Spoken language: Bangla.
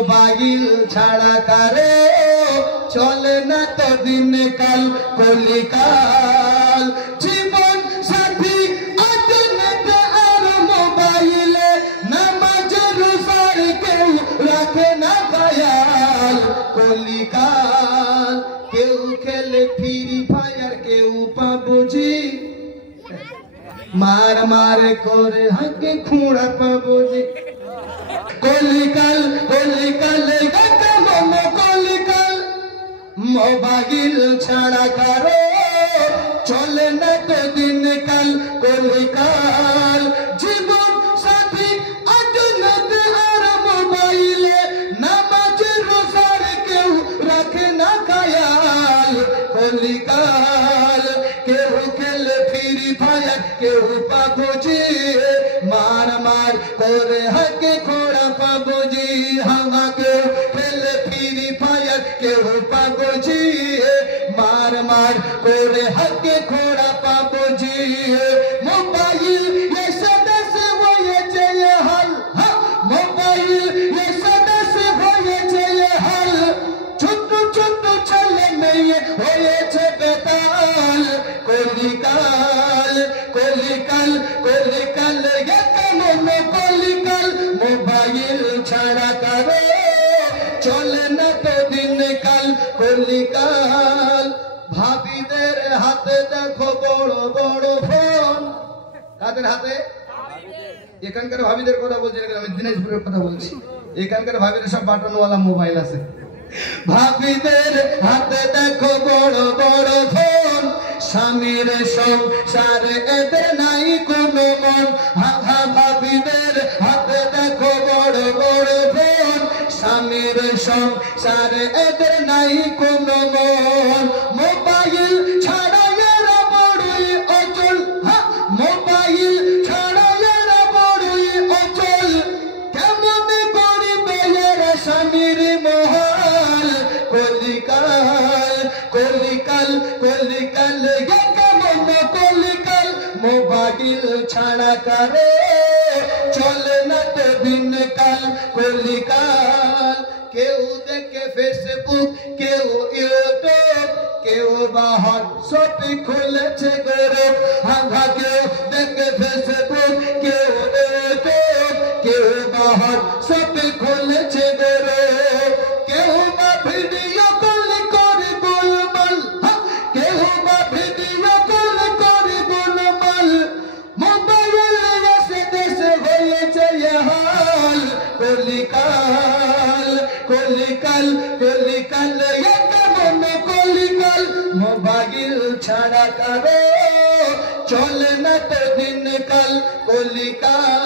মোবাইল ছাড়া কারে চলে না তো দিন কাল কলিকাল জীবন সাথী আজনেতে আর মোবাইলে নামাজ রোজার কেউ রাখে না খেয়াল কলিকাল কেউ খেলে ফ্রি ফায়ার কেউ পাবজি মার মার করে হাঁকে খুঁড়া পাবজি কলিকাল কলিকাল মনো কলিকাল মোবাইল ছাড়া কারো চলে না তো দিন কাল কলিকাল জীবন সাথী আজনেতে আর মোবাইলে নামাজ রোজার কেউ রাখে না খেয়াল কলিকাল কেউ খেলে ফ্রি ফায়ার কেউ পাবজি মার মার করে হাঁকে খোড়া পাবজি হাওয়া কেউ খেলে ফ্রি ফায়ার কেউ পাবজি মার মার করে হাঁকে খোড়া পাবজি মোবাইল এসে দেশে হয়েছে হাল মোবাইল এসে দেশে হয়েছে হাল ছোট ছোট ছেলে মেয়ে হয়েছে বেতাল কলিকাল কলিকাল কলিকাল মনো কলিকাল মোবাইল ছাড়া কারো চলে না তো দিন কাল কলিকাল ভাবিদের হাতে দেখো বড় বড় ফোন কাদের হাতে এখানকার ভাবিদের কথা বলছি আমি দিনাজপুরের কথা বলছি এখানকার ভাবিরা সব বাটনওয়ালা মোবাইল আছে ভাবিদের হাতে দেখো বড় বড় ফোন স্বামীর সংসার এদের নাই কোনো মন ভাবিদের হাতে দেখো বড় বড় ফোন স্বামীর সংসার এদের নাই কোনো মন মোবাইল ছাড়া এরা বড়ই অচল মোবাইল ছাড়া এরা বড়ই অচল কেমন করিবে এরা স্বামীর মহাল কলিকাল কলিকাল কলিকাল মনো কলিকাল মোবাইল ছাড়া কারো চলে না তো দিন কাল কলিকাল কেউ দেখে ফেসবুক কেউ ইউটিউব কেউ বা হোয়াটসঅ্যাপ খুলেছে গ্রুপ হাঙ্গা কেউ দেখে ফেসবুক কেউ ইউটিউব কেউ বা হোয়াটসঅ্যাপ খুলেছে গ্রুপ কেউ বা ভিডিও কল করে গোলমাল কেউ বা ভিডিও কল করে গোলমাল মোবাইল এসে দেশে হয়েছে হাল কলিকাল কলিকাল কলিকাল মনো কলিকাল মোবাইল ছাড়া কারো চলে না তো দিন কাল কলিকাল।